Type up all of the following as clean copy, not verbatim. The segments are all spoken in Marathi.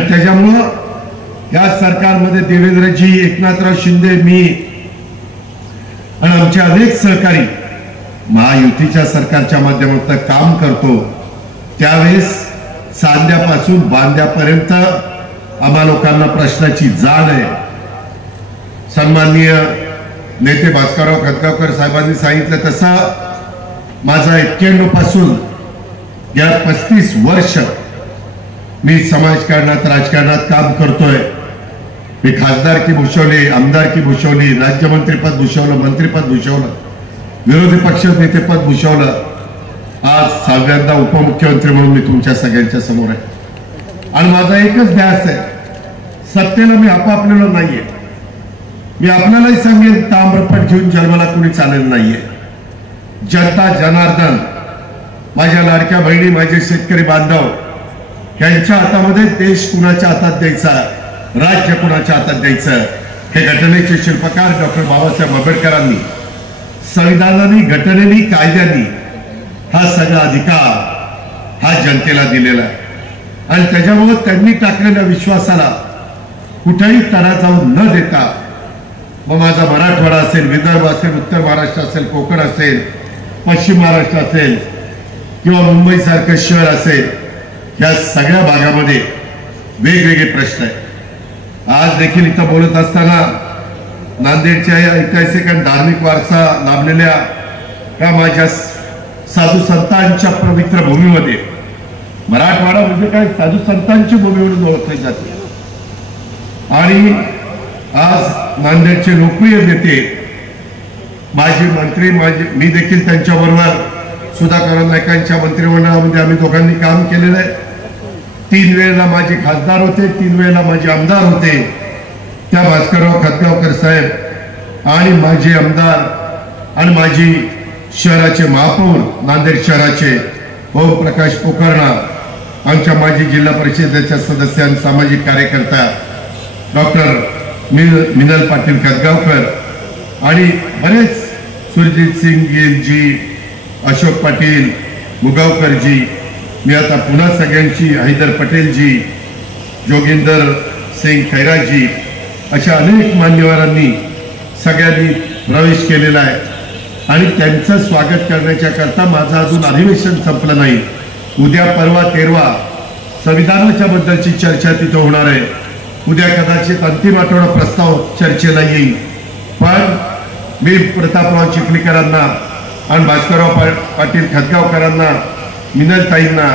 आणि त्याच्यामुळं या सरकारमध्ये देवेंद्रजी, एकनाथराव शिंदे, मी आणि आमचे अनेक सहकारी महायुतीच्या सरकारच्या माध्यमातून काम करतो। त्यावेळेस सांध्यापासून बांध्यापर्यंत आम्हा लोकांना प्रश्नाची जाण आहे। सन्माननीय नेते भास्करराव खतगावकर साहेबांनी सांगितलं तसं माझा 91 पासून या 35 वर्ष मी समाजकारणात, राजकारणात काम करतोय। मी खासदारकी भूषवली, आमदारकी भूषवली, राज्यमंत्रीपद भूषवलं, मंत्रीपद भूषवलं, विरोधी पक्ष नेतेपद भूषवलं। आज 6व्यांदा उपमुख्यमंत्री म्हणून मी तुमच्या सगळ्यांच्या समोर आहे। आणि माझा एकच ध्यास आहे, सत्तेला मी आपापलेलो नाहीये। मी आपल्यालाही सांगेन, ताम्रपट घेऊन जन्माला कुणी चालेल नाहीये। जनता जनार्दन, माझ्या लाडक्या बहिणी, माझे शेतकरी बांधव यांच्या हातामध्ये देश कुणाच्या हातात द्यायचा, राज्य कुणाच्या हातात द्यायचं, हे घटनेचे शिल्पकार डॉक्टर बाबासाहेब आंबेडकरांनी संविधानाने, घटनेने, कायद्याने हा सगळा अधिकार हा जनतेला दिलेला आहे। आणि त्याच्यामुळे त्यांनी टाकलेल्या विश्वासाला कुठेही तडा जाऊ न देता, मग माझा मराठवाडा असेल, विदर्भ असेल, उत्तर महाराष्ट्र असेल, कोकण असेल, पश्चिम महाराष्ट्र असेल किंवा मुंबई सारखं शहर असेल, या सगळ्या भागामध्ये वेगवेगळे प्रश्न आहेत। आज देखील इथं बोलत असताना नांदेडच्या या ऐतिहासिक आणि धार्मिक वारसा लाभलेल्या या माझ्या साधू संतांच्या पवित्र भूमीमध्ये, मराठवाडा म्हणजे काय साधू संतांची भूमी म्हणून ओळखली जाते। आणि आज नांदेडचे लोकप्रिय नेते, माजी मंत्री, मी देखील त्यांच्याबरोबर सुधाकर नाईकांच्या मंत्रिमंडळामध्ये आम्ही दोघांनी काम केलेलं आहे। 3 वेळेला माझे खासदार होते, 3 वेळेला माझे आमदार होते। त्या भास्करराव खतगावकर साहेब आणि माझे आमदार आणि माझी शहराचे महापौर, नांदेड शहराचे ओमप्रकाश पोकर्णा, आमच्या माजी जिल्हा परिषदेच्या सदस्य आणि सामाजिक कार्यकर्ता डॉक्टर मिनल पाटील खतगावकर आणि बरेच सुरजीत सिंग गिलजी, अशोक पाटील मुगावकरजी, मी आता पुन्हा सगळ्यांची, हैदर पटेलजी, जोगिंदर सिंग खैराजी, अशा अनेक मान्यवरांनी सगळ्यांनी प्रवेश केलेला आहे। आणि त्यांचं स्वागत करण्याच्या करता माझं अजून अधिवेशन संपलं नाही। उद्या परवा 13 संविधानाच्या बद्दलची चर्चा तिथं होणार आहे। उद्या कदाचित अंतिम आठवडा प्रस्ताव चर्चेला येईल। पण मी प्रतापराव चिखलीकरांना आणि भास्करराव पाटील खतगावकरांना, मिनलताईंना,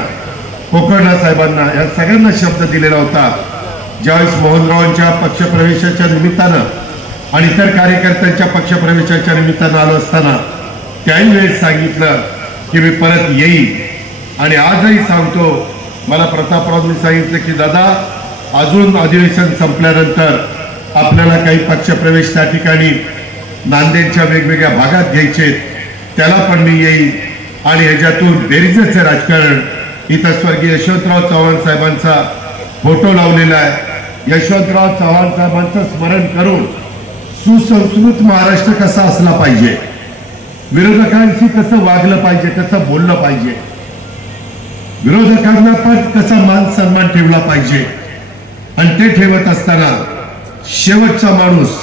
पोकर्णा साहेबांना, या सगळ्यांना शब्द दिलेला होता। ज्यावेळेस मोहनरावांच्या पक्षप्रवेशाच्या निमित्तानं आणि इतर कार्यकर्त्यांच्या पक्षप्रवेशाच्या निमित्तानं आलो असताना त्याही वेळेस सांगितलं की मी परत येईल। आणि आजही सांगतो, मला प्रतापरावांनी सांगितलं की दादा, अजून अधिवेशन संपल्यानंतर आपल्याला काही पक्षप्रवेश त्या ठिकाणी नांदेडच्या वेगवेगळ्या भागात घ्यायचे, त्याला पण मी येईल। आणि ह्याच्यातून बेरीजचे राजकारण, इथं स्वर्गीय यशवंतराव चव्हाण साहेबांचा फोटो लावलेला आहे। यशवंतराव चव्हाण साहेबांचं स्मरण करून सुसंस्कृत महाराष्ट्र कसा असला पाहिजे, विरोधकांशी कसं वागलं पाहिजे, कसं बोललं पाहिजे, विरोधकांना पण कसा मान सन्मान ठेवला पाहिजे। आणि ते ठेवत असताना शेवटचा माणूस,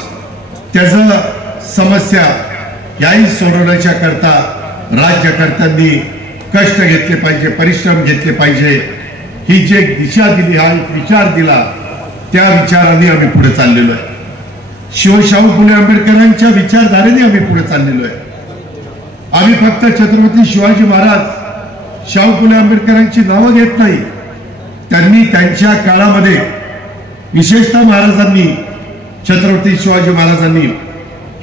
त्याचं समस्या याही सोडवण्याच्या करता राज्यकर्त्यांनी कष्ट घेतले पाहिजे, परिश्रम घेतले पाहिजे। ही जी एक दिशा दिली, हा एक विचार दिला, त्या विचाराने आम्ही पुढे चाललेलो आहे। शिवशाहू फुले आंबेडकरांच्या विचारधारेने आम्ही पुढे चाललेलो आहे। आम्ही फक्त छत्रपती शिवाजी महाराज, शाहू फुले आंबेडकरांची नावं घेत नाही। त्यांनी त्यांच्या काळामध्ये, विशेषतः महाराजांनी, छत्रपती शिवाजी महाराजांनी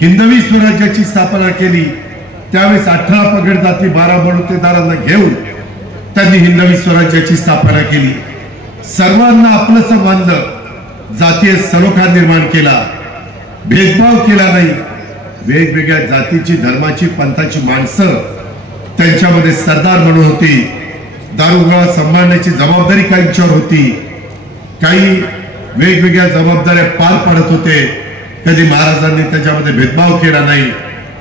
हिंदवी स्वराज्याची स्थापना केली। त्यावेळेस 18 पगड जाती 12 बलुतेदारांना घेऊन त्यांनी हिंदवी स्वराज्याची स्थापना केली। सर्वांना आपलंसं मानलं, जातीय सलोखा निर्माण केला, भेदभाव केला नाही। वेगवेगळ्या जातीची, धर्माची, पंथाची माणसं त्यांच्यामध्ये सरदार म्हणून होती। दारुगोळा सांभाळण्याची जबाबदारी काहींच्यावर होती, काही वेगवेगळ्या जबाबदाऱ्या पार पाडत होते। कधी महाराजांनी त्याच्यामध्ये भेदभाव केला नाही।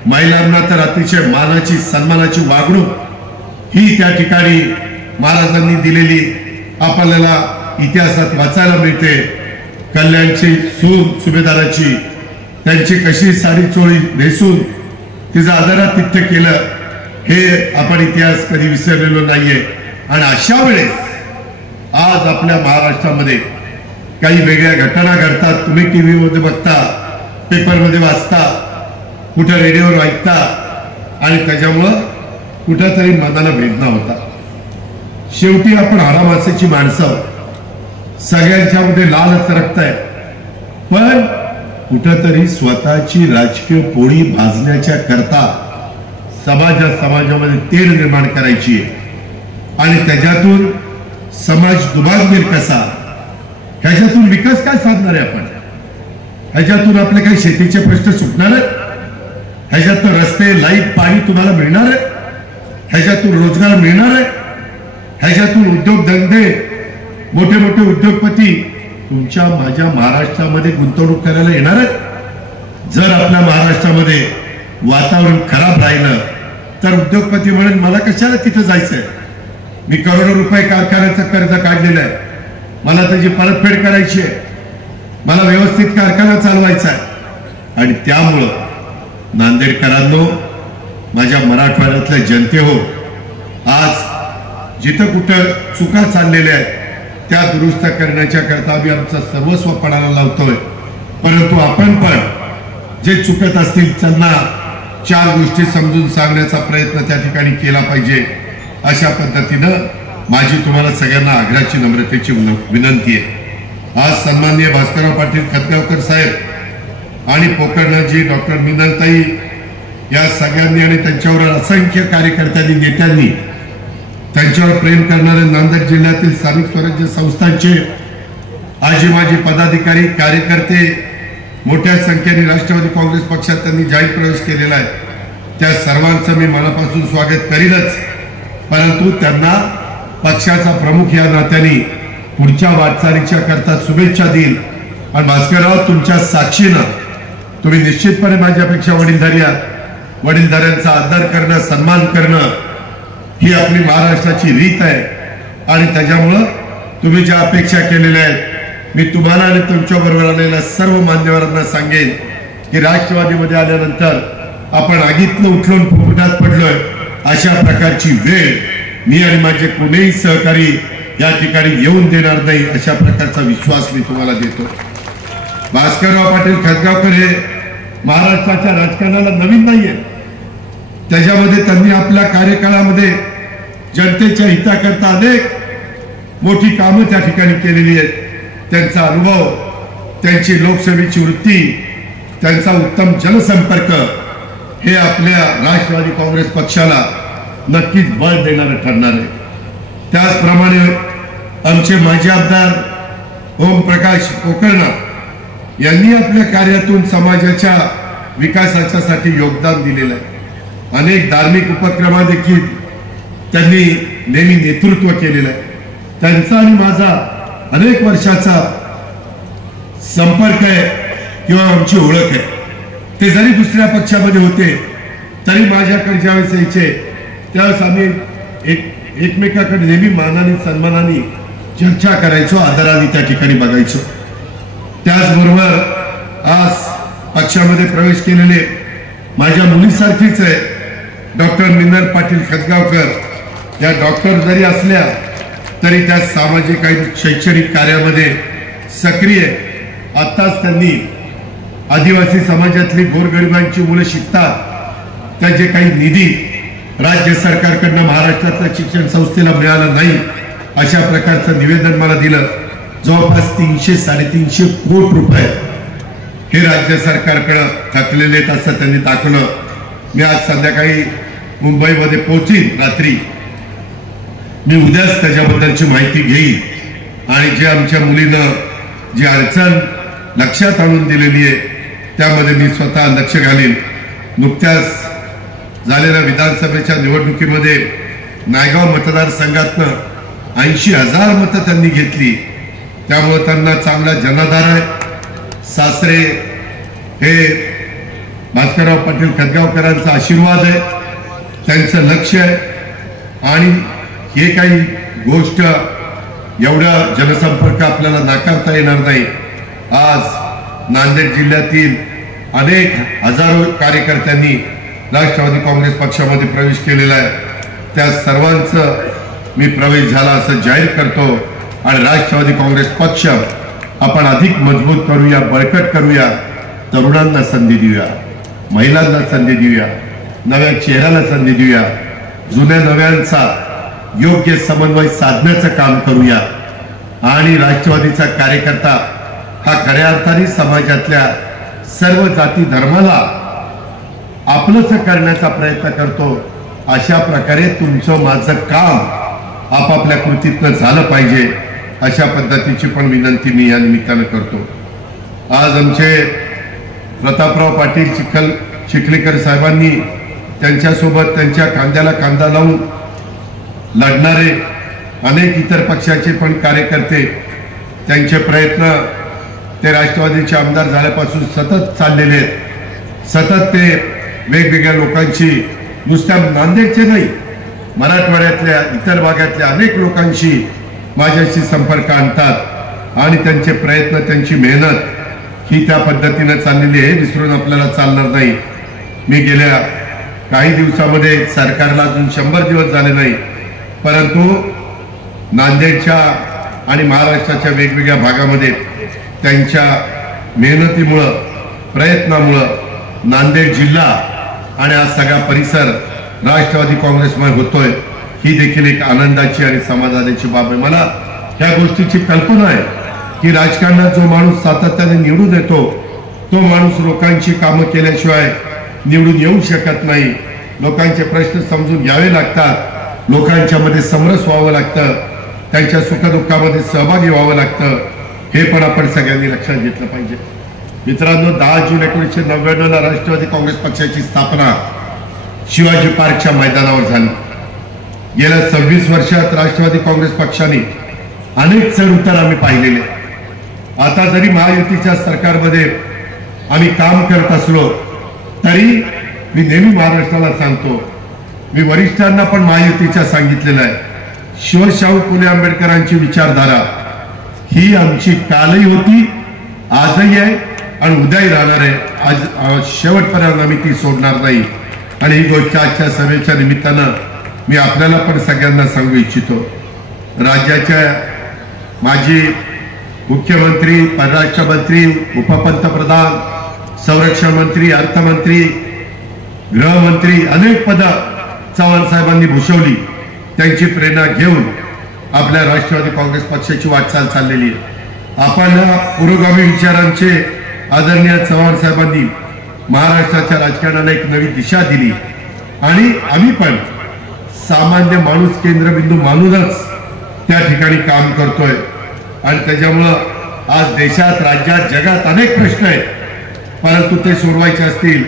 महिलांना तर अतिशय मानाची, सन्मानाची वागणूक ही त्या ठिकाणी महाराजांनी दिलेली आपल्याला इतिहासात वाचायला मिळते. कल्याणची सून सुभेदाराची त्यांची कशी साडी चोळी नेसून तिचं आदरातिथ्य केलं हे आपण इतिहास कधी विसरलेलो नाहीये. आणि अशा वेळेस आज आपल्या महाराष्ट्रामध्ये काही वेगळ्या घटना घडतात. तुम्ही टीव्ही मध्ये बघता, पेपरमध्ये वाचता, कुठं रेडिओवर ऐकता आणि त्याच्यामुळं कुठंतरी मनाला वेदना होता. शेवटी आपण हाडामासाची माणसं, सगळ्यांच्या मध्ये लालच रक्त आहे, पण कुठंतरी स्वतःची राजकीय पोळी भाजण्याच्या करता समाजामध्ये तेढ निर्माण करायची आहे आणि त्याच्यातून समाज दुभागीर कसा, ह्याच्यातून विकास काय साधणार आहे आपण, ह्याच्यातून आपले काही शेतीचे प्रश्न सुटणार आहेत, ह्याच्यातून रस्ते, लाईट, पाणी तुम्हाला मिळणार आहे, ह्याच्यातून रोजगार मिळणार आहे, ह्याच्यातून उद्योगधंदे, मोठे मोठे उद्योगपती तुमच्या माझ्या महाराष्ट्रामध्ये गुंतवणूक करायला येणार आहेत. जर आपल्या महाराष्ट्रामध्ये वातावरण खराब राहिलं तर उद्योगपती म्हणेल मला कशाला तिथं जायचंय, मी करोडो रुपये कारखान्याचं कर्ज काढलेलं आहे, मला त्याची परतफेड करायची आहे, मला व्यवस्थित कारखाना चालवायचा आहे. आणि त्यामुळं नांदेडकरांनो, माझ्या मराठवाड्यातल्या जनते हो, आज जिथं कुठं चुका चाललेल्या आहेत त्या दुरुस्त करण्याच्या करता आम्ही आमचं सर्वस्व पणाला लावतोय. परंतु आपण पण जे चुकत असतील त्यांना चार गोष्टी समजून सांगण्याचा प्रयत्न त्या ठिकाणी केला पाहिजे. अशा पद्धतीनं माझी तुम्हाला सगळ्यांना आग्रहाची नम्रतेची विनंती आहे. आज सन्माननीय भास्करराव पाटील खतगावकर साहेब आणि पोकर्णजी, डॉक्टर मिनलताई या सगळ्यांनी आणि त्यांच्यावर असंख्य कार्यकर्त्यांनी, नेत्यांनी, त्यांच्यावर प्रेम करणारे नांदेड जिल्ह्यातील स्थानिक स्वराज्य संस्थांचे आजी माजी पदाधिकारी, कार्यकर्ते मोठ्या संख्येने राष्ट्रवादी काँग्रेस पक्षात त्यांनी जाहीर प्रवेश केलेला आहे. त्या सर्वांचं मी मनापासून स्वागत करीनच, परंतु त्यांना पक्षाचा प्रमुख या नात्याने पुढच्या वाटचालीच्या करता शुभेच्छा देईल. आणि भास्करराव, तुमच्या साक्षीनं तुम्ही निश्चितपणे माझ्यापेक्षा वडीलधारी आहात. वडीलधाऱ्यांचा आदर करणं, सन्मान करणं ही आपली महाराष्ट्राची रीत आहे. आणि त्याच्यामुळं तुम्ही ज्या अपेक्षा केलेल्या आहेत, मी तुम्हाला आणि तुमच्या बरोबर आलेल्या सर्व मान्यवरांना सांगेन की राष्ट्रवादीमध्ये आल्यानंतर आपण आगीतनं उठलून फुफुटात पडलोय, अशा प्रकारची वेळ मी आणि माझे कोणीही सहकारी या ठिकाणी येऊन देणार नाही, अशा प्रकारचा विश्वास मी तुम्हाला देतो. भास्करराव पाटील खतगावकर हे महाराष्ट्राच्या राजकारणाला नवीन नाहीये. त्याच्यामध्ये त्यांनी आपल्या कार्यकाळामध्ये जनतेच्या हिताकरता अनेक मोठी कामं त्या ठिकाणी केलेली आहेत. त्यांचा अनुभव, त्यांची लोकसेवेची वृत्ती, त्यांचा उत्तम जनसंपर्क हे आपल्या राष्ट्रवादी काँग्रेस पक्षाला नक्कीच बळ देणारं ठरणार आहे. त्याचप्रमाणे आमचे माजी आमदार ओमप्रकाश पोकर्णा यांनी आपल्या कार्यातून समाजाच्या विकासाच्यासाठी योगदान दिलेलं आहे. अनेक धार्मिक उपक्रमादेखील त्यांनी नेहमी नेतृत्व केलेलं आहे. त्यांचा आणि माझा अनेक वर्षाचा संपर्क आहे किंवा आमची ओळख आहे. ते जरी दुसऱ्या पक्षामध्ये होते तरी माझ्याकडे ज्यावेळेस यायचे त्यावेळेस आम्ही एकमेकाकडे नेहमी मानाने सन्मानाने चर्चा करायचो, आदराने त्या ठिकाणी बघायचो. त्याचबरोबर आज पक्षामध्ये प्रवेश केलेले माझ्या मुलीसारखीच आहे डॉक्टर मिनल पाटील खतगावकर. या डॉक्टर जरी असल्या तरी त्या सामाजिक आणि शैक्षणिक कार्यामध्ये सक्रिय. आताच त्यांनी आदिवासी समाजातली गोरगरिबांची मुलं शिकतात त्याचे काही निधी राज्य सरकारकडनं महाराष्ट्रातल्या शिक्षण संस्थेला मिळाला नाही, अशा प्रकारचं निवेदन मला दिलं. जवळपास 300-350 कोटी रुपये हे राज्य सरकारकडे थकलेले असं त्यांनी दाखवलं. मी आज संध्याकाळी मुंबईमध्ये पोहोचीन रात्री. मी उद्याच त्याच्याबद्दलची माहिती घेईन आणि जे आमच्या मुलीनं जी अडचण लक्षात आणून दिलेली आहे त्यामध्ये मी स्वतः लक्ष घालीन. नुकत्याच झालेल्या विधानसभेच्या निवडणुकीमध्ये नायगाव मतदारसंघातनं 80,000 मतं त्यांनी घेतली. त्यामुळे त्यांना चांगला जनाधार आहे. सासरे हे भास्करराव पाटील खतगावकरांचा आशीर्वाद आहे, त्यांचं लक्ष आहे. आणि हे काही गोष्ट एवढा जनसंपर्क आपल्याला नाकारता येणार नाही। आज नांदेड जिल्ह्यातील अनेक हजारो कार्यकर्त्यांनी राष्ट्रवादी काँग्रेस पक्षामध्ये प्रवेश केलेला आहे। त्या सर्वांचं मी प्रवेश झाला असं जाहीर करतो आणि राष्ट्रवादी काँग्रेस पक्ष आपण अधिक मजबूत करूया, बळकट करूया, तरुणांना संधी देऊया, महिलांना संधी देऊया, नव्या चेहऱ्याला संधी देऊया, जुन्या नव्यांचा योग्य समन्वय साधण्याचं काम करूया आणि राष्ट्रवादीचा कार्यकर्ता हा खऱ्या अर्थाने समाजातल्या सर्व जाती धर्माला आपलंसं करण्याचा प्रयत्न करतो। अशा प्रकारे तुमचं माझं काम आपापल्या कृतीतनं झालं पाहिजे, अशा पद्धतीची पण विनंती मी या निमित्तानं करतो। आज आमचे प्रतापराव पाटील चिखलीकर साहेबांनी त्यांच्यासोबत त्यांच्या खांद्याला खांदा लावून लढणारे अनेक इतर पक्षाचे पण कार्यकर्ते, त्यांचे प्रयत्न ते राष्ट्रवादीचे आमदार झाल्यापासून सतत चाललेले आहेत। सतत ते वेगवेगळ्या लोकांची, नुसत्या नांदेडचे नाही, मराठवाड्यातल्या इतर भागातल्या अनेक लोकांशी माझ्याशी संपर्क आणतात आणि त्यांचे प्रयत्न, त्यांची मेहनत ही त्या पद्धतीने चाललेली आहे, विसरून आपल्याला चालणार नाही। मी गेल्या काही दिवसामध्ये, सरकारला अजून 100 दिवस झाले नाही, परंतु नांदेडच्या आणि महाराष्ट्राच्या वेगवेगळ्या भागामध्ये त्यांच्या मेहनतीमुळं, प्रयत्नामुळं नांदेड जिल्हा आणि हा सगळा परिसर राष्ट्रवादी काँग्रेसमय होतोय, ही देखील एक आनंदाची आणि समाधानाची बाब आहे। मला ह्या गोष्टीची कल्पना आहे की राजकारणात जो माणूस सातत्याने निवडून येतो, तो माणूस लोकांची कामं केल्याशिवाय निवडून येऊ शकत नाही। लोकांचे प्रश्न समजून घ्यावे लागतात, लोकांच्या मध्ये समरस व्हावं लागतं, त्यांच्या सुखदुःखामध्ये सहभागी व्हावं लागतं, हे पण आपण सगळ्यांनी लक्षात घेतलं पाहिजे। मित्रांनो, 10 जून 1999 ला राष्ट्रवादी काँग्रेस पक्षाची स्थापना शिवाजी पार्कच्या मैदानावर झाली। गेल्या 26 वर्षात राष्ट्रवादी काँग्रेस पक्षाने अनेक चढ-उतार आम्ही पाहिलेले। आता जरी महायुतीच्या सरकारमध्ये आम्ही काम करत असलो तरी मी नेहमी महाराष्ट्राला सांगतो, मी वरिष्ठांना पण महायुतीच्या सांगितलेलं आहे, शिवशाहू फुले आंबेडकरांची विचारधारा ही आमची कालही होती, आजही आहे आणि उद्याही राहणार आहे। आज शेवटपर्यंत आम्ही ती सोडणार नाही आणि ही गोष्ट आजच्या सभेच्या निमित्तानं मी आपल्याला पण सगळ्यांना सांगू इच्छितो। राज्याच्या माजी मुख्यमंत्री, परराष्ट्र मंत्री, उपपंतप्रधान, संरक्षण मंत्री, अर्थमंत्री, गृहमंत्री, अनेक पद चव्हाण साहेबांनी भूषवली, त्यांची प्रेरणा घेऊन आपल्या राष्ट्रवादी काँग्रेस पक्षाची वाटचाल चाललेली आहे। आपण पुरोगामी विचारांचे आदरणीय चव्हाण साहेबांनी महाराष्ट्राच्या राजकारणाला एक नवी दिशा दिली आणि आम्ही पण सामान्य माणूस केंद्रबिंदू मानूनच त्या ठिकाणी काम करतोय आणि त्याच्यामुळं आज देशात, राज्यात, जगात अनेक प्रश्न आहेत, परंतु ते सोडवायचे असतील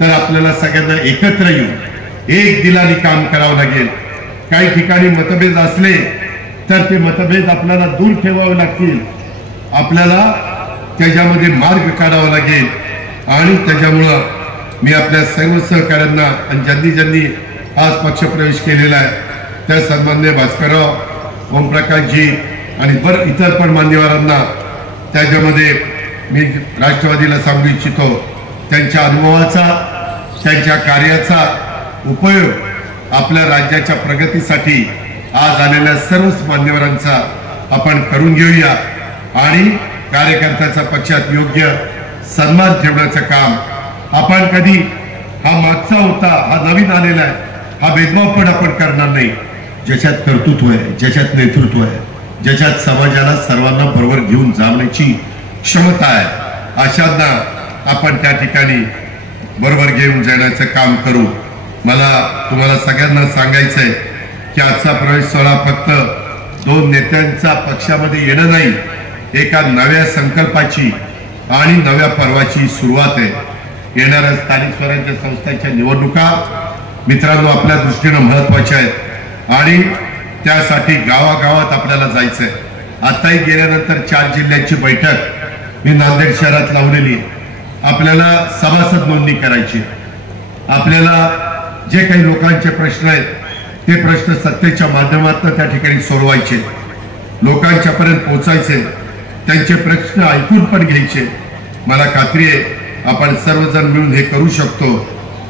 तर आपल्याला सगळ्यांना एकत्र येऊन एक दिलाने काम करावं लागेल। काही ठिकाणी मतभेद असले तर ते मतभेद आपल्याला दूर ठेवावे लागतील, आपल्याला त्याच्यामध्ये मार्ग काढावा लागेल आणि त्याच्यामुळं मी आपल्या सर्व सहकाऱ्यांना आणि ज्यांनी ज्यांनी आज पक्षप्रवेश केलेला आहे त्या सन्माननीय भास्करराव, ओमप्रकाशजी आणि इतर पण मान्यवरांना त्याच्यामध्ये मी राष्ट्रवादीला सांगू इच्छितो, त्यांच्या अनुभवाचा, त्यांच्या कार्याचा उपयोग आपल्या राज्याच्या प्रगतीसाठी आज आलेल्या सर्वच मान्यवरांचा आपण करून घेऊया आणि कार्यकर्त्याचा पक्षात योग्य सन्मान ठेवण्याचं काम आपण कधी, हा मागचा होता, हा नवीन आलेला आहे, हा भेदभाव पण आपण करणार नाही। ज्याच्यात कर्तृत्व आहे, ज्याच्यात नेतृत्व आहे, ज्याच्यात समाजाला सर्वांना बरोबर घेऊन जाण्याची क्षमता आहे, अशांना आपण त्या ठिकाणी बरोबर घेऊन जाण्याचं काम करू। मला तुम्हाला सगळ्यांना सांगायचं आहे की आजचा प्रवेश सोहळा फक्त 2 नेत्यांचा पक्षामध्ये येणं नाही, एका नव्या संकल्पाची आणि नव्या पर्वाची सुरुवात आहे। येणाऱ्या स्थानिक स्वराज्य संस्थांच्या निवडणुका मित्रांनो आपल्या दृष्टीने महत्त्वाच्या आहेत आणि त्यासाठी गावागावात आपल्याला जायचंय। आताही गेल्यानंतर 4 जिल्ह्यांची बैठक मी नांदेड शहरात लावलेली आहे। आपल्याला सभासद नोंदणी करायची, आपल्याला जे काही लोकांचे प्रश्न आहेत ते प्रश्न सत्तेच्या माध्यमातून त्या ठिकाणी सोडवायचे। लोकांच्या पर्यंत पोहोचायचे, त्यांचे प्रश्न ऐकून पण घ्यायचे. मला खात्री आहे आपण सर्वजण मिळून हे करू शकतो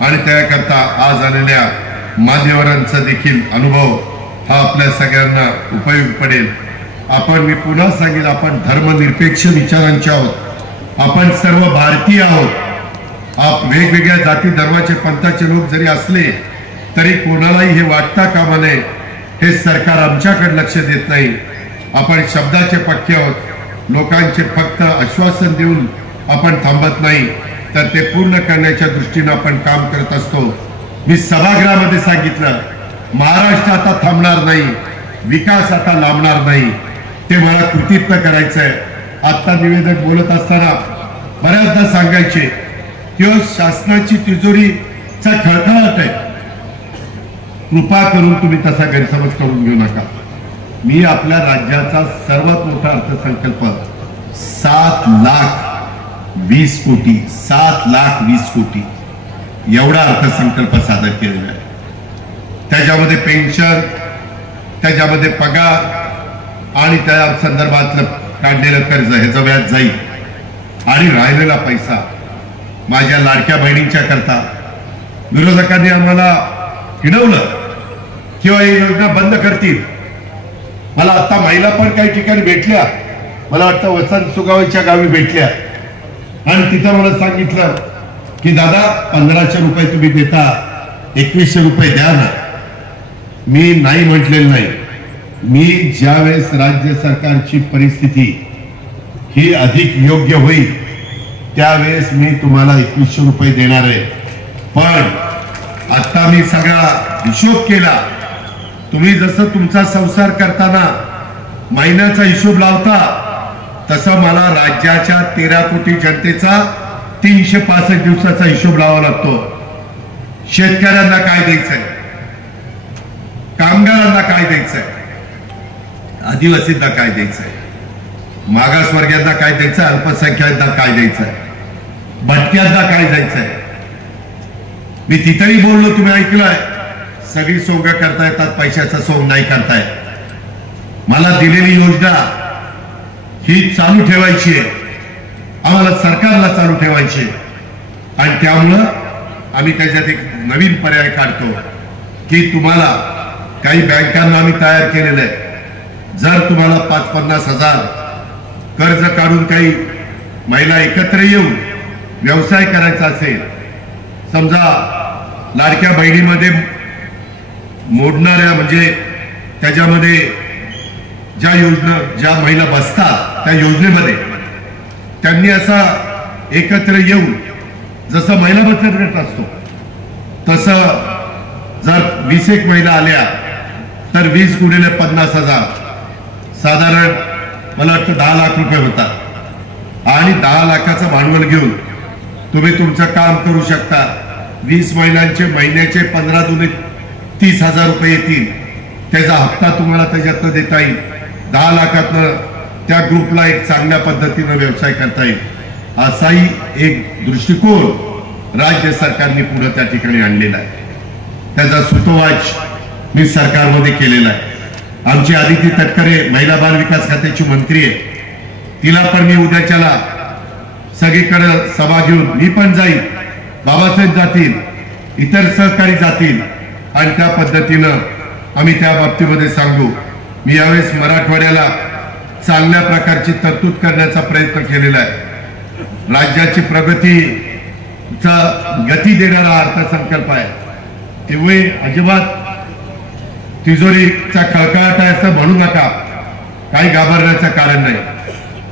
आणि त्याकरता आज आलेल्या मान्यवरांचा देखील अनुभव हा आपल्या सगळ्यांना उपयोगी पडेल. मी पुन्हा सांगेन, आपण धर्मनिरपेक्ष विचारांचे आहोत. आपण सर्व भारतीय आहोत. वेगवेगळ्या जाती धर्माचे पंथाचे लोक जरी असले तरी कोणालाही हे वाटता कामा नये हे सरकार आमच्याकडे लक्ष देत नाही. आपण शब्दाचे पक्के आहोत. लोकांचे फक्त आश्वासन देऊन आपण थांबत नाही, तर ते पूर्ण करण्याच्या दृष्टीने आपण काम करत असतो. मी सभागृहामध्ये सांगितलं, महाराष्ट्र आता थांबणार नाही, विकास आता लांबणार नाही, ते मला कृतीत्व करायचंय. आता निवेदक बोलत असताना बऱ्याचदा सांगायचे की शासनाची तिजोरीचा खळखळाट आहे. कृपा करून तुम्ही तसा गैरसमज करून घेऊ नका. मी आपल्या राज्याचा सर्वात मोठा अर्थसंकल्प 7,20,00,000 कोटी 7,20,00,000 कोटी एवढा अर्थसंकल्प सादर केलेला आहे. त्याच्यामध्ये पेन्शन, त्याच्यामध्ये पगार आणि त्या संदर्भातलं काढलेलं कर्ज ह्याचं व्याज जाईल आणि राहिलेला पैसा माझ्या लाडक्या बहिणींच्या करता. विरोधकांनी आम्हाला हिणवलं किंवा ही योजना बंद करतील. मला आता महिला पण काही ठिकाणी भेटल्या, मला वाटतं वसंत सुगावच्या गावी भेटल्या आणि तिथं मला सांगितलं की दादा 1,500 रुपये तुम्ही देता, 2,100 रुपये द्या ना. मी नाही म्हटलेलं नाही. मी ज्यावेळेस राज्य सरकारची परिस्थिती ही अधिक योग्य होईल त्यावेळेस मी तुम्हाला 2,100 रुपये देणार आहे. पण आता मी सगळा हिशोब केला. तुम्ही जसं तुमचा संसार करताना महिन्याचा हिशोब लावता तसं मला राज्याच्या 13 कोटी जनतेचा 365 दिवसाचा हिशोब लावावा लागतो. शेतकऱ्यांना काय द्यायचंय, कामगारांना काय द्यायचंय, आदिवासींना काय द्यायचंय, मागासवर्गीयांना काय द्यायचंय, अल्पसंख्याकांना काय द्यायचंय, भटक्यांना काय द्यायचंय. मी तिथेही बोललो, तुम्ही ऐकलंय. सगळी सोंग करता येतात, पैशाचा सोंग नाही करताय. मला दिलेली योजना ही चालू ठेवायची आहे, आम्हाला सरकारला चालू ठेवायची आहे. आणि त्यामुळं आम्ही त्याच्यात एक नवीन पर्याय काढतो की तुम्हाला काही बँकांना आम्ही तयार केलेलं आहे. जर तुम्हाला 5-50 हजार कर्ज काढून काही महिला एकत्र येऊन व्यवसाय करायचा असेल, समजा लाडक्या बहिणीमध्ये मोडणाऱ्या म्हणजे त्याच्यामध्ये ज्या महिला बसतात त्या योजनेमध्ये त्यांनी असा एकत्र येऊन जसं महिला बचत गट असतो तसं जर 20 महिला आल्या तर 20 गुणिले 50,000 साधारण मला वाटतं 10 लाख रुपये होतात. आणि 10 लाखाचं भांडवल घेऊन तुम्ही तुमचं काम करू शकता. 20 महिलांचे महिन्याचे 15 दुने 30,000 रुपये येतील. त्याचा हप्ता तुम्हाला त्याच्यातनं देता येईल. 10 लाखातनं त्या ग्रुपला एक चांगल्या पद्धतीनं व्यवसाय करता येईल. असाही एक दृष्टिकोन राज्य सरकारने पुढे त्या ठिकाणी आणलेला आहे. त्याचा सुतोवाच मी सरकारमध्ये केलेला आहे. आमची आदिती तटकरे महिला बाल विकास खात्याची मंत्री आहे. तिला पण मी उद्याच्याला सगळीकडे सभा घेऊन मी पण जाईल, बाबासाहेब जातील, इतर सहकारी जातील आणि त्या पद्धतीनं आम्ही त्या बाबतीमध्ये सांगू. मी यावेळेस मराठवाड्याला चांगल्या प्रकारची तरतूद करण्याचा प्रयत्न केलेला आहे. राज्याची प्रगतीचा गती देणारा अर्थसंकल्प आहे. तेव्हा अजिबात तिजोरीचा खळखळाट आहे असं म्हणू नका, काही घाबरण्याचं कारण नाही.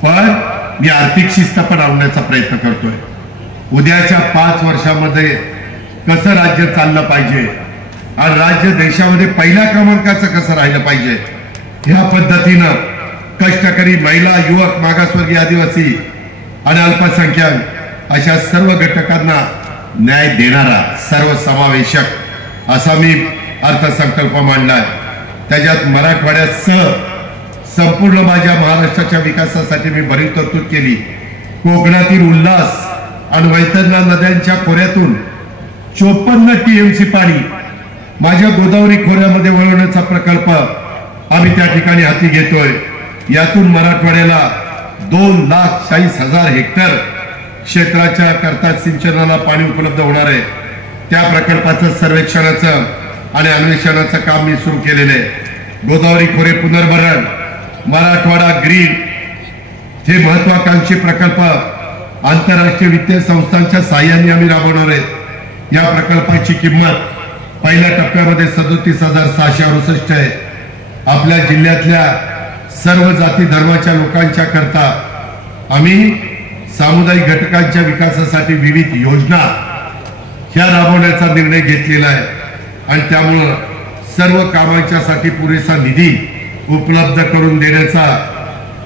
पण मी आर्थिक शिस्त पण आणण्याचा प्रयत्न करतोय. उद्याच्या 5 वर्षामध्ये कसं राज्य चाललं पाहिजे आणि राज्य देशामध्ये पहिल्या क्रमांकाचं कसं राहिलं पाहिजे, ह्या पद्धतीनं कष्टकरी महिला, युवक, मागासवर्गीय, आदिवासी आणि अल्पसंख्याक अशा सर्व घटकांना न्याय देणारा सर्वसमावेशक असा मी अर्थसंकल्प मांडलाय. त्याच्यात मराठवाड्यासह संपूर्ण माझ्या महाराष्ट्राच्या विकासासाठी मी बरीच तरतूद केली. कोकणातील उल्हास आणि वैतरणा नद्यांच्या खोऱ्यातून 54 TMC पाणी माझ्या गोदावरी खोऱ्यामध्ये वळवण्याचा प्रकल्प आम्ही त्या ठिकाणी हाती घेतोय. यातून मराठवाड्याला 2,40,000 हेक्टर क्षेत्राच्या करता सिंचनाला पाणी उपलब्ध होणार आहे। त्या प्रकल्पाचं सर्वेक्षणाचं आणि अन्वेषणाचं काम मी सुरू केलेलं आहे। गोदावरी खोरे पुनर्भरण, मराठवाडा ग्रीन हे महत्वाकांक्षी प्रकल्प आंतरराष्ट्रीय वित्तीय संस्थांच्या साहाय्याने आम्ही राबवणार आहेत। या प्रकल्पाची किंमत पहिल्या टप्प्यामध्ये 37,668 आहे। आपल्या जिल्ह्यातल्या सर्व जाती धर्माच्या लोकांच्या करता आम्ही सामुदायिक घटकांच्या विकासासाठी विविध योजना ह्या राबवण्याचा निर्णय घेतलेला आहे आणि त्यामुळे सर्व कामांच्यासाठी पुरेसा निधी उपलब्ध करून देण्याचा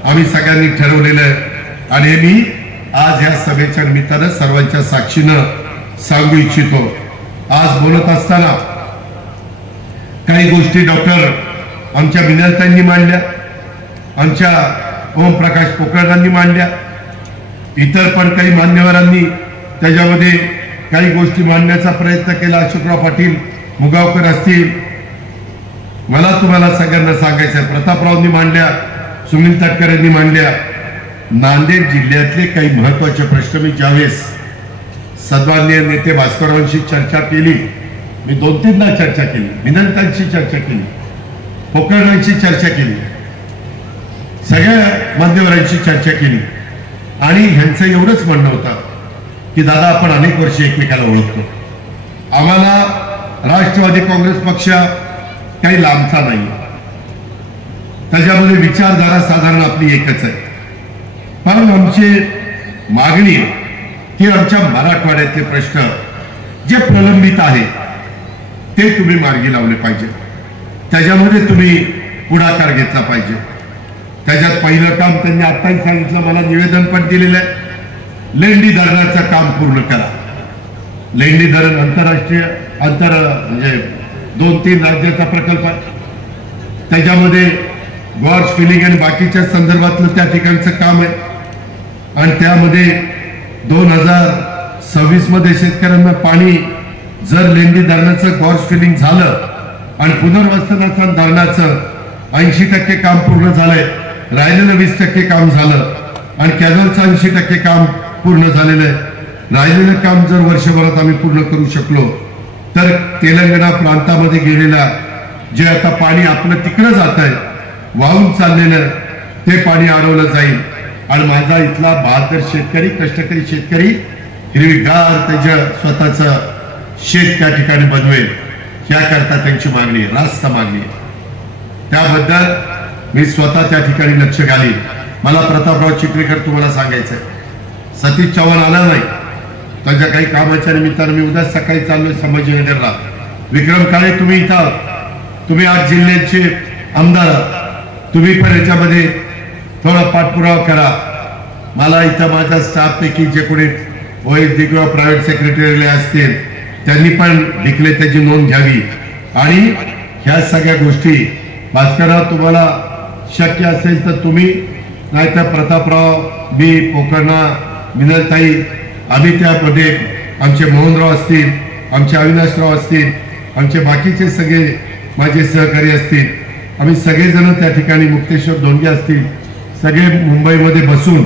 आम्ही सगळ्यांनी ठरवलेलं आहे आणि हे मी आज या सभेच्या निमित्तानं सर्वांच्या साक्षीनं सांगू इच्छितो। आज बोलत असताना काही गोष्टी डॉक्टर आमच्या विनंत्यांनी मांडल्या, आमच्या ओमप्रकाश पोकळरांनी मांडल्या, इतर पण काही मान्यवरांनी त्याच्यामध्ये काही गोष्टी मांडण्याचा प्रयत्न केला। अशोकराव पाटील मुगावकर असतील, मला तुम्हाला सगळ्यांना सांगायचं आहे, प्रतापरावांनी मांडल्या, सुनील तटकरेंनी मांडल्या। नांदेड जिल्ह्यातले काही महत्वाचे प्रश्न मी ज्यावेळेस सन्माननीय नेते भास्कररावांशी चर्चा केली, मी 2-3दा चर्चा केली, विनंत्यांची चर्चा केली, पोकळरांची चर्चा केली, सगळ्या मान्यवरांची चर्चा केली आणि ह्यांचं एवढंच म्हणणं होतं की दादा आपण अनेक वर्ष एकमेकाला ओळखतो, आम्हाला राष्ट्रवादी काँग्रेस पक्ष काही लांबचा नाही, त्याच्यामध्ये विचारधारा साधारण आपली एकच आहे, पण आमची मागणी की आमच्या मराठवाड्यातले प्रश्न जे प्रलंबित आहे ते तुम्ही मार्गी लावले पाहिजे, त्याच्यामध्ये तुम्ही पुढाकार घेतला पाहिजे। त्याच्यात पहिलं काम त्यांनी आताही सांगितलं, मला निवेदन पण दिलेलं आहे, लेंडी धरणाचं काम पूर्ण करा। लेंडी धरण आंतरराष्ट्रीय म्हणजे 2-3 राज्याचा प्रकल्प आहे, त्याच्यामध्ये गॉर्ज फिलिंग आणि बाकीच्या संदर्भातलं त्या ठिकाणचं काम आहे आणि त्यामध्ये 2026 मध्ये शेतकऱ्यांना पाणी जर लेंडी धरणाचं गॉर्ज फिलिंग झालं आणि पुनर्वसनाचं धरणाचं 80% काम पूर्ण झालंय, राहिलेलं 20% काम झालं आणि कॅनलचं 80% काम पूर्ण झालेलं आहे। राहिलेलं काम जर वर्षभरात आम्ही पूर्ण करू शकलो तर तेलंगणा प्रांतामध्ये गेलेला जे आता पाणी आपलं तिकडं जात आहे, वाहून चाललेलं ते पाणी अडवलं जाईल आणि माझा इथला बहादर शेतकरी, कष्टकरी शेतकरी हिरवीगार त्याच्या स्वतःचं शेत त्या ठिकाणी बनवेल, याकरता त्यांची मागणी आहे, रास्त मागणी आहे। त्याबद्दल मी स्वतः त्या ठिकाणी लक्ष घालीन। मला प्रतापराव चिखलीकर तुम्हाला सांगायचंय, सतीश चव्हाण आला नाही, त्यांच्या काही कामाच्या निमित्तानं मी उद्या सकाळी चाललोय संभाजीनगरला। विक्रम काळे तुम्ही इथं, तुम्ही आज जिल्ह्याचे आमदार, तुम्ही पण याच्यामध्ये थोडा पाठपुरावा करा। मला इथं माझ्या स्टाफ पैकी जे कोणी OSD किंवा प्रायव्हेट सेक्रेटरी असतील त्यांनी पण लिखले त्याची नोंद घ्यावी आणि ह्या सगळ्या गोष्टी भास्करराव तुम्हाला शक्य असेल तर तुम्ही, नाहीतर प्रतापराव, मी, पोकर्णा, मिनलताई, आम्ही त्यामध्ये आमचे मोहनराव असतील, आमचे अविनाशराव असतील, आमचे बाकीचे सगळे माझे सहकारी असतील, आम्ही सगळेजण त्या ठिकाणी, मुक्तेश्वर धोंडगे असतील, सगळे मुंबईमध्ये बसून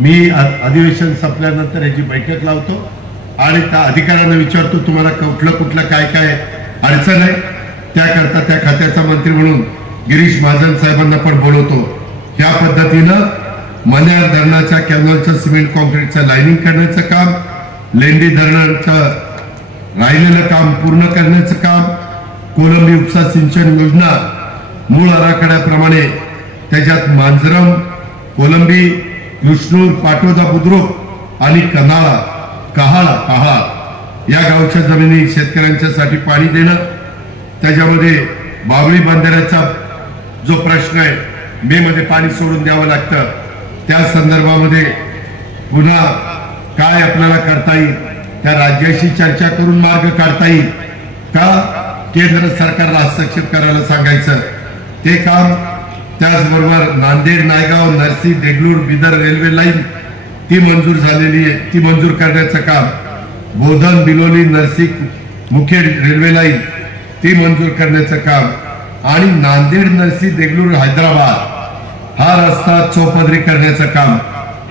मी अधिवेशन संपल्यानंतर याची बैठक लावतो आणि त्या अधिकाऱ्यांना विचारतो तुम्हाला कुठलं काय काय अडचण आहे, त्याकरता त्या खात्याचा मंत्री म्हणून गिरीश महाजन साहेबांना पण बोलवतो। ह्या पद्धतीनं मन्यार धरणाच्या कॅनलचं सिमेंट कॉन्क्रीटचं लाइनिंग करण्याचं काम, लेंडी धरणाचं राहिलेलं काम पूर्ण करण्याचं काम, कोलंबी उपसा सिंचन योजना मूळ आराखड्याप्रमाणे त्याच्यात मांजरम, कोलंबी, कृष्णूर, पाटोदा बुद्रुक आणि कन्हाळा, पहाड या गावच्या जमिनी शेतकऱ्यांच्यासाठी पाणी देणं, त्याच्यामध्ये बावळी बंधाऱ्याचा जो प्रश्न आहे, मे मध्ये पाणी सोडून द्यावं लागतं, त्या संदर्भामध्ये पुन्हा काय आपल्याला करता येईल, त्या राज्याशी चर्चा करून मार्ग काढता येईल का, केंद्र सरकारला हस्तक्षेप करायला सांगायचं ते काम। त्याचबरोबर नांदेड, नायगाव, नरसी, देगलूर, बिदर रेल्वे लाईन ती मंजूर झालेली आहे, ती मंजूर करण्याचं काम, बोधन, बिलोली, नरसी, मुखेड रेल्वे लाईन ती मंजूर करण्याचं काम आणि नांदेड, नरसी, देगलूर, हैदराबाद हा रस्ता चौपदरी करण्याचं काम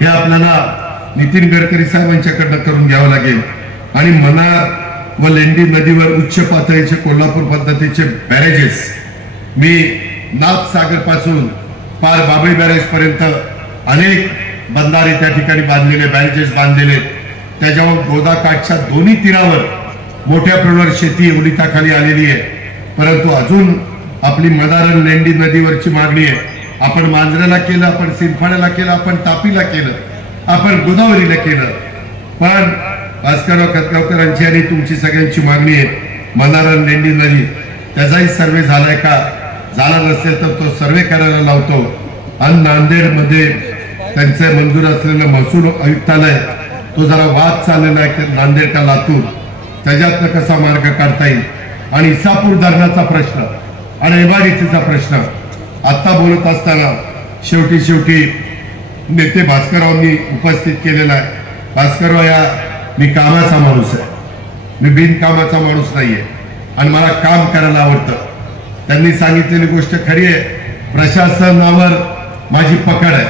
हे आपल्याला नितीन गडकरी साहेबांच्याकडनं करून घ्यावं लागेल आणि मनार व लेंडी नदीवर उच्च पातळीचे कोल्हापूर पद्धतीचे बॅरेजेस मी नाथसागर पासून पार बाबळी बॅरेज पर्यंत अनेक बंधारे त्या ठिकाणी बांधलेले बॅरेजेस बांधलेले त्याच्यावर गोदाकाठच्या दोन्ही तीरावर मोठ्या प्रमाणावर शेती उलिताखाली आलेली आहे परंतु अजून आपली मदारण लेंडी नदीवरची मागणी आहे आपण मांजऱ्याला केलं आपण सिंदफाड्याला केलं आपण तापीला केलं आपण गोदावरीला केलं पण भास्करराव खतगावकरांची आणि तुमची सगळ्यांची मागणी आहे मदारण लेंडी नदी त्याचाही सर्वे झालाय का झाला नसेल तर तो सर्वे करायला लावतो आणि नांदेडमध्ये त्यांचे मंजूर असलेलं महसूल आयुक्तालय तो जरा वाद चाललेला आहे नांदेड का लातूर त्याच्यातनं कसा मार्ग काढता येईल आणि इसापूर धरणाचा प्रश्न आणि इमारतीचा प्रश्न आता बोलत असताना शेवटी नेते भास्कररावांनी उपस्थित केलेला आहे भास्करराव या मी कामाचा माणूस आहे मी बिनकामाचा माणूस नाहीये आणि मला काम करायला आवडतं त्यांनी सांगितलेली गोष्ट खरी आहे प्रशासनावर माझी पकड आहे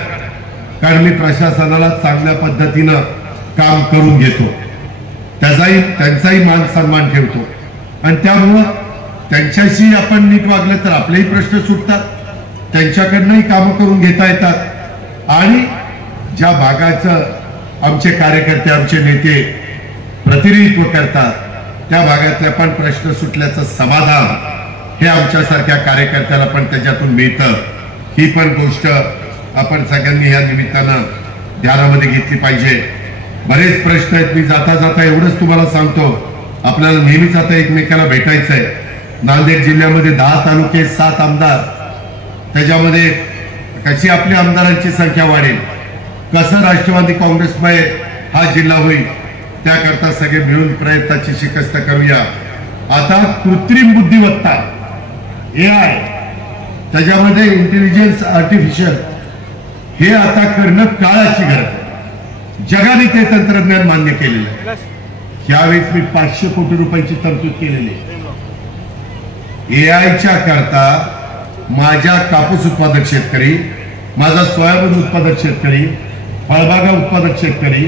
कारण मी प्रशासनाला चांगल्या पद्धतीनं काम करून घेतो त्यांचाही मान सन्मान ठेवतो आणि त्यामुळं त्यांच्याशी आपण नीट वागलं तर आपलेही प्रश्न सुटतात त्यांच्याकडनंही कामं करून घेता येतात आणि ज्या भागाचं आमचे कार्यकर्ते आमचे नेते प्रतिनिधित्व करतात त्या भागातल्या पण प्रश्न सुटल्याचं समाधान हे आमच्यासारख्या कार्यकर्त्याला पण त्याच्यातून मिळतं ही पण गोष्ट आपण सगळ्यांनी या निमित्तानं ध्यानामध्ये घेतली पाहिजे बरेच प्रश्न आहेत मी जाता जाता एवढंच तुम्हाला सांगतो आपल्याला नेहमीच आता एकमेकाला भेटायचं आहे नांदेड जिल्ह्यामध्ये 10 तालुके 7 आमदार त्याच्यामध्ये कशी आपली आमदारांची संख्या वाढेल कसं राष्ट्रवादी काँग्रेसमुळे हा जिल्हा होईल त्याकरता सगळे मिळून प्रयत्नाची शिकस्त करूया आता कृत्रिम बुद्धिमत्ता AI त्याच्यामध्ये इंटेलिजन्स आर्टिफिशियल हे आता करणं काळाची गरज आहे जगाने ते तंत्रज्ञान मान्य केलेलं आहे यावेळेस मी 500 कोटी रुपयाची तरतूद केलेली AIच्या करता माझ्या कापूस उत्पादक शेतकरी माझा सोयाबीन उत्पादक शेतकरी फळबागा उत्पादक शेतकरी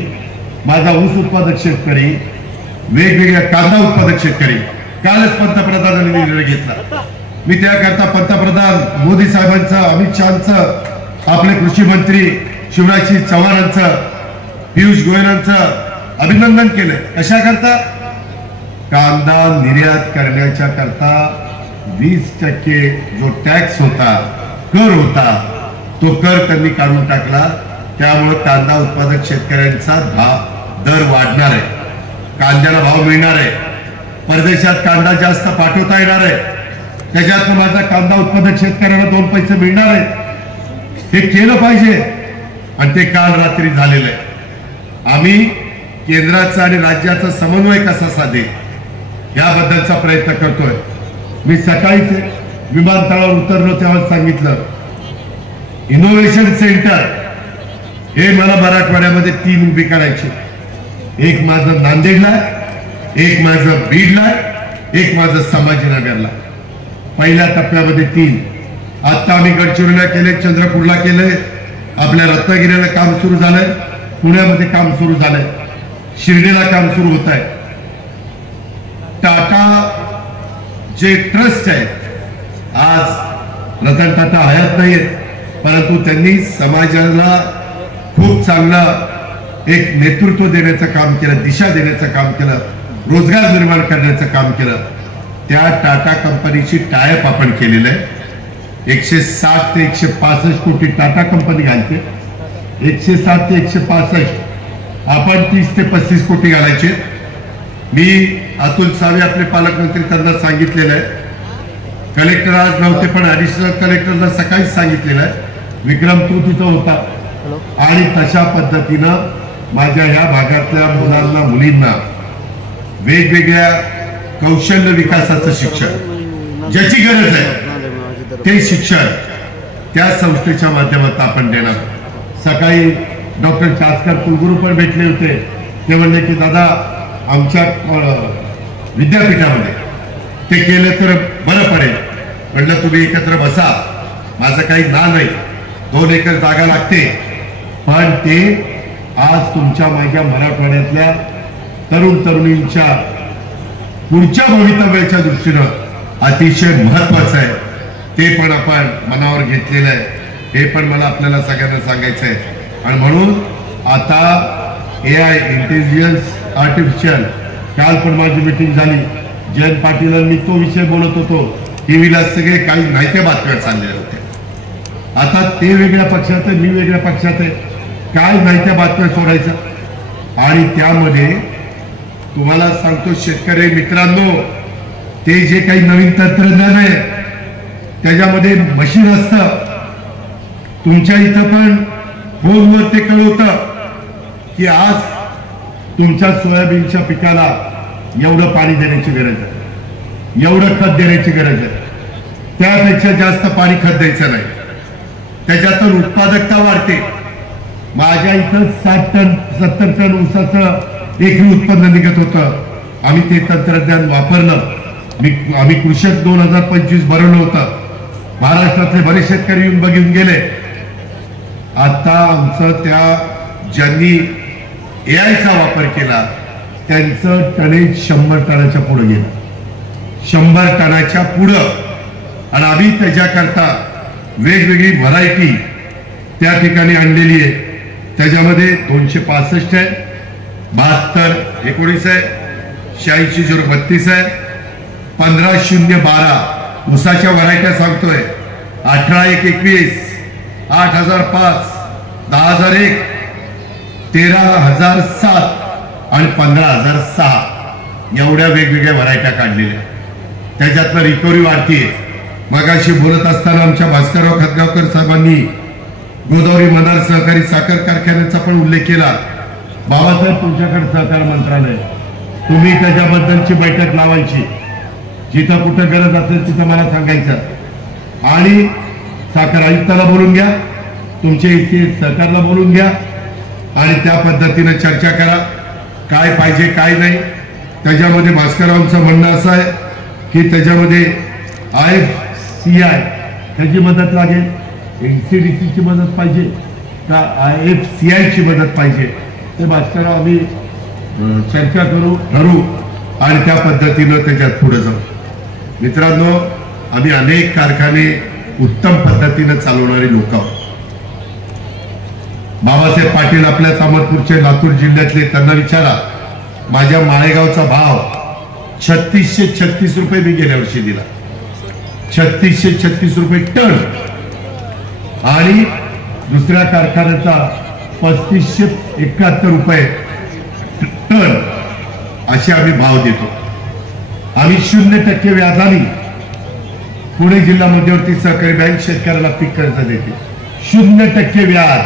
माझा ऊस उत्पादक शेतकरी वेगवेगळ्या कांदा उत्पादक शेतकरी कालच पंतप्रधानांनी निर्णय घेतला मी त्याकरता पंतप्रधान मोदी साहेबांचं अमित शहांचं आपले कृषी मंत्री शिवराजसिंह चव्हाणांचं पियुष गोयलांचं अभिनंदन केलं कशा करता कांदा निर्यात करण्याच्या करता 20% जो टॅक्स होता कर होता तो कर त्यांनी काढून टाकला त्यामुळे कांदा उत्पादक शेतकऱ्यांचा दर वाढणार आहे कांद्याला भाव मिळणार आहे परदेशात कांदा जास्त पाठवता येणार आहे त्याच्यात माझा कांदा उत्पादक शेतकऱ्यांना 2 पैसे मिळणार आहेत हे केलं पाहिजे आणि ते काल रात्री झालेलं आहे आम्ही केंद्राचा आणि राज्याचा समन्वय कसा साधेल याबद्दलचा प्रयत्न करतोय मी सकाळीच विमानतळावर उतरलो तेव्हा सांगितलं इनोव्हेशन सेंटर हे मला मराठवाड्यामध्ये 3 उभी करायचे एक माझं नांदेडला एक माझं बीडला एक माझं संभाजीनगरला पहिल्या टप्प्यामध्ये 3 आता आम्ही गडचिरोलीला केले चंद्रपूरला केले आपल्या रत्नागिरीला काम सुरू झालंय पुण्यामध्ये काम सुरू झालंय शिर्डीला काम सुरू होत आहे टाटा जे ट्रस्ट आहे आज रतन टाटा हयात नाहीत परंतु त्यांनी समाजाला खूप चांगला एक नेतृत्व देण्याचं काम केलं दिशा देण्याचं काम केलं रोजगार निर्माण करण्याचं काम केलं त्या टाटा कंपनीची टायअप आपण केलेलं आहे 160 ते 165 कोटी टाटा कंपनी घालते 160 ते 165 आपण 30 ते 35 कोटी घालायचे मी अतुल सावे आपले पालकमंत्री त्यांना सांगितलेलं आहे कलेक्टर आज नव्हते पण ऍडिशनल कलेक्टरला सकाळीच सांगितलेलं आहे विक्रम तू तिथं होता आणि तशा पद्धतीनं माझ्या ह्या भागातल्या मुलांना मुलींना वेगवेगळ्या कौशल्य विकासाचं शिक्षण ज्याची गरज आहे ते शिक्षण त्या संस्थेच्या माध्यमातून आपण देणार सकाळी डॉक्टर चासकर कुलगुरू पण भेटले होते ते म्हणले की दादा आमच्या विद्यापीठामध्ये ते केलं तर बरं पडेल म्हटलं तुम्ही एकत्र बसा माझं काही ना नाही 2 एकर जागा लागते, पण ते आज तुमच्या माझ्या मराठवाड्यातल्या तरुण तरुणींच्या पुढच्या भवितव्याच्या दृष्टीनं अतिशय महत्वाचं आहे. ते पण आपण मनावर घेतलेलं आहे. हे पण मला आपल्याला सगळ्यांना सांगायचं आहे. आणि म्हणून आता AI इंटेलिजन्स आर्टिफिशियल, काल पण माझी मीटिंग झाली, जयंत पाटील मी तो विषय बोलत होतो. टीव्हीला सगळे काही माहिती बातम्या चाललेल्या होत्या. आता ते वेगळ्या पक्षात आहे, मी वेगळ्या पक्षात आहे, काय माहिती बातम्या सोडायचं. आणि त्यामध्ये तुम्हाला सांगतो शेतकरी मित्रांनो, ते जे काही नवीन तंत्रज्ञान आहे त्याच्यामध्ये मशीन असतं. तुमच्या इथं पण फोनवर ते कळवतं की आज तुमच्या सोयाबीनच्या पिकाला एवढं पाणी देण्याची गरज आहे, एवढं खत देण्याची गरज आहे, त्यापेक्षा जास्त पाणी खत द्यायचं नाही, त्याच्यातून उत्पादकता वाढते. माझ्या इथं 60-70 टन ऊसाचं एकरी उत्पन्न निघत होतं. आम्ही ते तंत्रज्ञान वापरलं. आम्ही कृषक 2025 भरवलं होतं. महाराष्ट्रातले बरेच शेतकरी येऊन बघून गेले. आता आमचं त्या ज्यांनी AIचा वापर केला त्यांचं टनेज 100 टनाच्या पुढे गेलं, 100 टनाच्या पुढं. आणि आम्ही त्याच्याकरता वेगवेगळी व्हरायटी त्या ठिकाणी आणलेली आहे. त्याच्यामध्ये 265 आहे, 7219 आहे, 86-032 आहे, 15-012 ऊसाच्या व्हरायट्या सांगतोय. 18-121, 8005, 10001, 13007 आणि 15006 एवढ्या वेगवेगळ्या व्हरायट्या काढलेल्या. त्याच्यातनं रिकव्हरी वाढतीये. मगाशी बोलत असताना आमच्या भास्करराव खतगावकर साहेबांनी गोदावरी मदार सहकारी साखर कारखान्याचा पण उल्लेख केला. बाबासाहेब तुमच्याकडे सहकार मंत्रालय, तुम्ही त्याच्याबद्दलची बैठक लावायची. जिथं कुठं गरज असेल तिथं मला सांगायचं. आणि साखर आयुक्ताला बोलून घ्या, तुमच्या इथे सहकारला बोलून घ्या आणि त्या पद्धतीने चर्चा करा. काय पाहिजे काय नाही. त्याच्यामध्ये भास्कररावांचं म्हणणं असं आहे की त्याच्यामध्ये IFCI त्याची मदत लागेल, NCDCची मदत पाहिजे का IFCIची मदत पाहिजे, ते भास्करराव आम्ही चर्चा करू आणि त्या पद्धतीनं त्याच्यात पुढे जाऊ. मित्रांनो, आम्ही अनेक कारखाने उत्तम पद्धतीने चालवणारे लोक आहोत. बाबासाहेब पाटील आपल्या अहमदपूरचे लातूर जिल्ह्यातले, त्यांना विचारा. माझ्या माळेगावचा भाव 3636 रुपये मी गेल्या वर्षी दिला, 3636 रुपये टन. आणि दुसऱ्या कारखान्याचा 3571 रुपये टन असे आम्ही भाव देतो. आम्ही 0% व्याजाने पुणे जिल्हा मध्यवर्ती सहकारी बँक शेतकऱ्याला पीक कर्ज देते, 0% व्याज.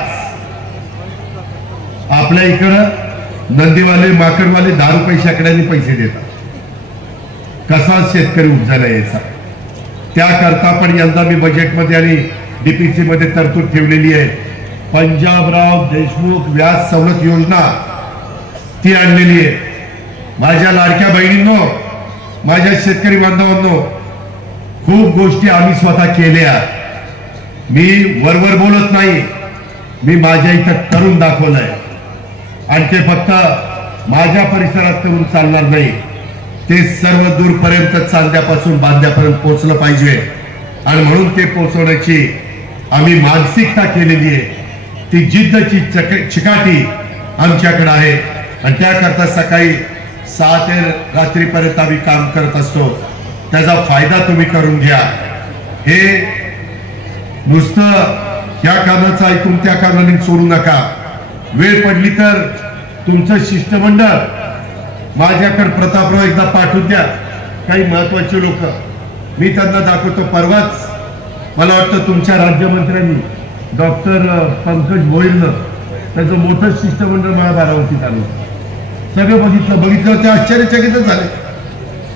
आपल्या इकडं नंदीवाले माकडवाले 10 रुपये शेकड्याने पैसे देतात. कसा शेतकरी उपजायला यायचा. त्याकरता पण यंदा मी बजेटमध्ये आणि DPC मध्ये तरतूद ठेवलेली आहे. पंजाबराव देशमुख व्याज सवलत योजना ती आणलेली आहे. माझ्या लाडक्या बहिणींनो, माझ्या शेतकरी बांधवांनो, खूप गोष्टी आम्ही स्वतः केल्या. मी वरवर बोलत नाही, मी माझ्या इथं करून दाखवलंय. आणि ते फक्त माझ्या परिसरात करून चालणार नाही, ते सर्व दूरपर्यंत चांद्यापासून बांद्यापर्यंत पोहोचलं पाहिजे. आणि म्हणून ते पोहोचवण्याची आम्ही मानसिकता केलेली आहे. ती जिद्दची चिकाटी आमच्याकडे आहे. आणि त्याकरता सकाळी 6 ते रात्रीपर्यंत आम्ही काम करत असतो. त्याचा फायदा तुम्ही करून घ्या. हे नुसतं या कारणाचं ऐकून त्या कारणाने सोडू नका. वेळ पडली तर तुमचं शिष्टमंडळ माझ्याकडे प्रतापराव एकदा पाठवून द्या. काही महत्वाचे लोक मी त्यांना दाखवतो. परवाच मला वाटतं तुमच्या राज्यमंत्र्यांनी डॉक्टर पंकज भोईरनं त्याचं मोठं शिष्टमंडळ मला बारामतीत आलं. सगळं बघितलं ते आश्चर्यचकित झाले.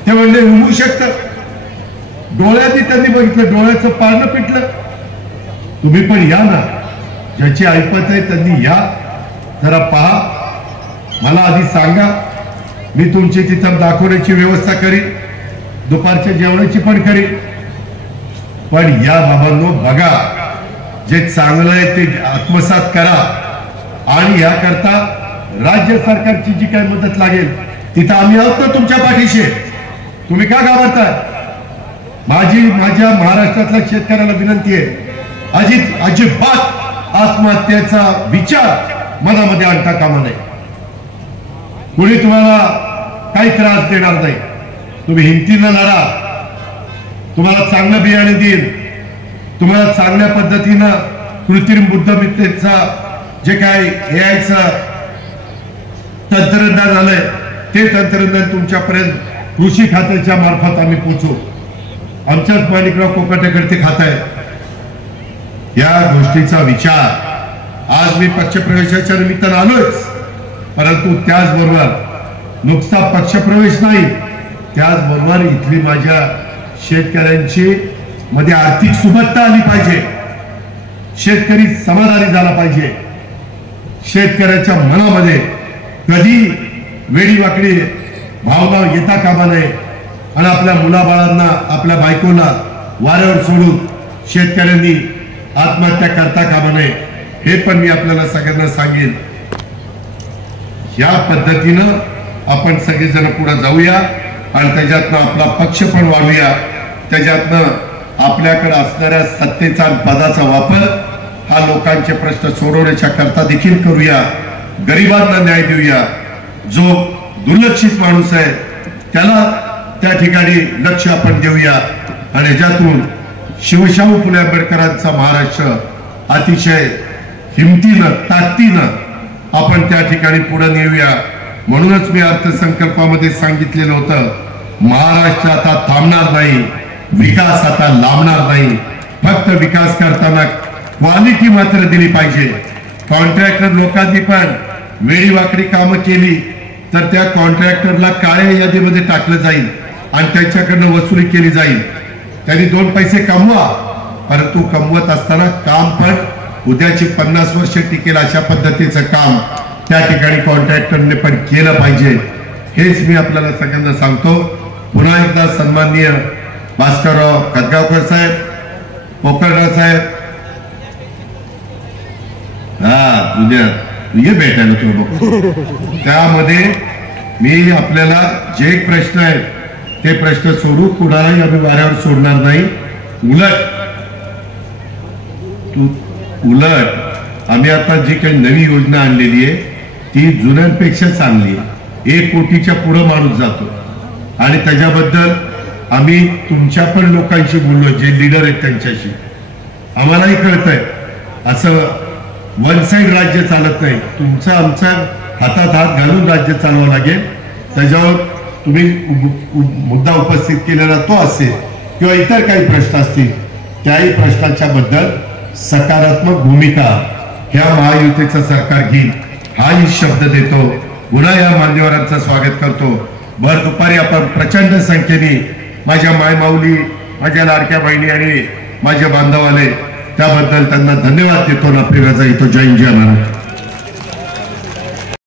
ते म्हणले होऊ शकतं. डोळ्याने त्यांनी बघितलं, डोळ्याचं पारणं पिटलं. तुम्ही पण या ना, ज्याची ऐपत आहे त्यांनी या, जरा पहा. मला आधी सांगा, मी तुमची तिथं दाखवण्याची व्यवस्था करीन, दुपारच्या जेवणाची पण करीन. पण या बाबांनो बघा, जे चांगलं आहे ते आत्मसात करा आणि याकरता राज्य सरकारची जी काही मदत लागेल तिथं आम्ही आहोत ना तुमच्या पाठीशी. तुम्ही का घाबरताय? माझ्या महाराष्ट्रातल्या शेतकऱ्याला विनंती आहे, अजिबात आत्महत्येचा विचार मनामध्ये आणता कामा नये. कोणी तुम्हाला काही त्रास देणार नाही. तुम्ही हिमतीनं लढा. तुम्हाला चांगलं बियाणे देईल. तुम्हाला चांगल्या पद्धतीनं कृत्रिम बुद्धिमत्तेचा जे काही एआयचं तंत्रज्ञान आलंय ते तंत्रज्ञान तुमच्यापर्यंत कृषी खात्याच्या मार्फत आम्ही पोहोचू. आमच्याच माणिकराव कोकाटेकडे ते खातं आहे. या गोष्टीचा विचार आज मी पक्षप्रवेशाच्या निमित्तानं आलोच, परंतु त्याचबरोबर नुसता पक्षप्रवेश नाही, त्याचबरोबर इथली माझ्या शेतकऱ्यांची मध्ये आर्थिक सुबत्ता आली पाहिजे. शेतकरी समाधानी झाला पाहिजे. शेतकऱ्याच्या मनामध्ये कधी वेडीवाकडी भावना येता कामा नये आणि आपल्या मुलाबाळांना आपल्या बायकोला वाऱ्यावर सोडून शेतकऱ्यांनी आत्महत्या करता कामा नये. हे पण मी आपल्याला सगळ्यांना सांगेन. या पद्धतीनं आपण सगळेजण पुढे जाऊया आणि त्याच्यातनं आपला पक्ष पण वाढूया. त्याच्यातनं आपल्याकडे असणाऱ्या सत्तेचा पदाचा वापर हा लोकांचे प्रश्न सोडवण्याच्या करता देखील करूया. गरिबांना न्याय देऊया. जो दुर्लक्षित माणूस आहे त्याला त्या ठिकाणी लक्ष आपण देऊया आणि ज्यातून शिवशाहू फुले आंबेडकरांचा महाराष्ट्र अतिशय हिमतीनं ताकदीनं आपण त्या ठिकाणी पुढे नेऊया. म्हणूनच मी अर्थसंकल्पामध्ये सांगितलेलं होतं, महाराष्ट्र आता थांबणार नाही, विकास आता लांबणार नाही. फक्त विकास करताना क्वालिटी मात्र दिली पाहिजे. कॉन्ट्रॅक्टर लोकांनी पण वेळीवाकडी कामं केली तर त्या कॉन्ट्रॅक्टरला काळ्या यादीमध्ये टाकलं जाईल आणि त्यांच्याकडनं वसुली केली जाईल. त्यांनी 2 पैसे कमवा, परंतु कमवत असताना काम पण उद्याची 50 वर्ष टिकेल अशा पद्धतीचं काम त्या ठिकाणी कॉन्ट्रॅक्टरने पण केलं पाहिजे. हेच मी आपल्याला सगळ्यांना सांगतो. पुन्हा एकदा सन्माननीय भास्करराव खतगावकर साहेब, पोकळराव साहेब, तुझे भेटायला तुला त्यामध्ये मी आपल्याला जे प्रश्न आहेत ते प्रश्न सोडू, कुणालाही आम्ही वाऱ्यावर सोडणार नाही. उलट आम्ही आता जी काही नवी योजना आणलेली आहे ती जुन्यांपेक्षा चांगली आहे. 1 कोटीच्या पुढे माणूस जातो आणि त्याच्याबद्दल आम्ही तुमच्या पण लोकांशी बोललो, जे लीडर आहेत त्यांच्याशी. आम्हालाही कळतंय असं वन साइड राज्य चालत नाही. तुमचं आमच्या हातात हात घालून राज्य चालवावं लागेल. त्याच्यावर तुम्ही मुद्दा उपस्थित केलेला तो असेल किंवा इतर काही प्रश्न असतील, त्याही प्रश्नांच्या बद्दल सकारात्मक भूमिका ह्या महायुतीचं सरकार घेईल हाही शब्द देतो. पुन्हा या मान्यवरांचं स्वागत करतो. भर दुपारी आपण प्रचंड संख्येने माझ्या मायमाऊली, माझ्या लाडक्या बहिणी आणि माझे बांधव आले, त्याबद्दल त्यांना धन्यवाद देतो. ना प्रियाचा इथं जय जय महाराज.